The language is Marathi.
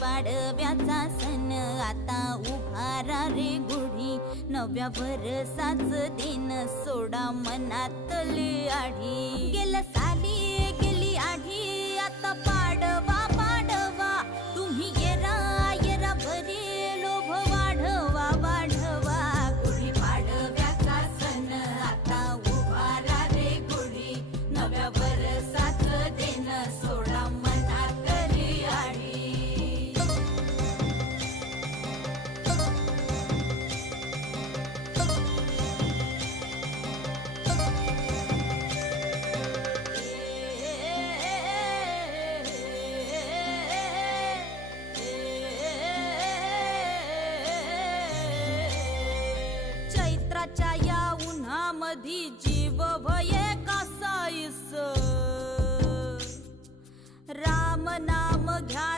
पाडव्याचा सण आता उभारा रे गुढी, नव्या वर्षाच दिन सोडा मनातली आढी. गेल्या साली गेली आढी, आता पाडवा पाडवा, तुम्ही येरा येरा भरी लोभ वाढवा वाढवा. गुढी पाडव्याचा सण आता उभारा रे गुढी, नव्या वर्षाच दिन सोडा मनातली आढी. चैत्राच्या या उन्हामधी जीव भये कासाईस, राम नाम घ्या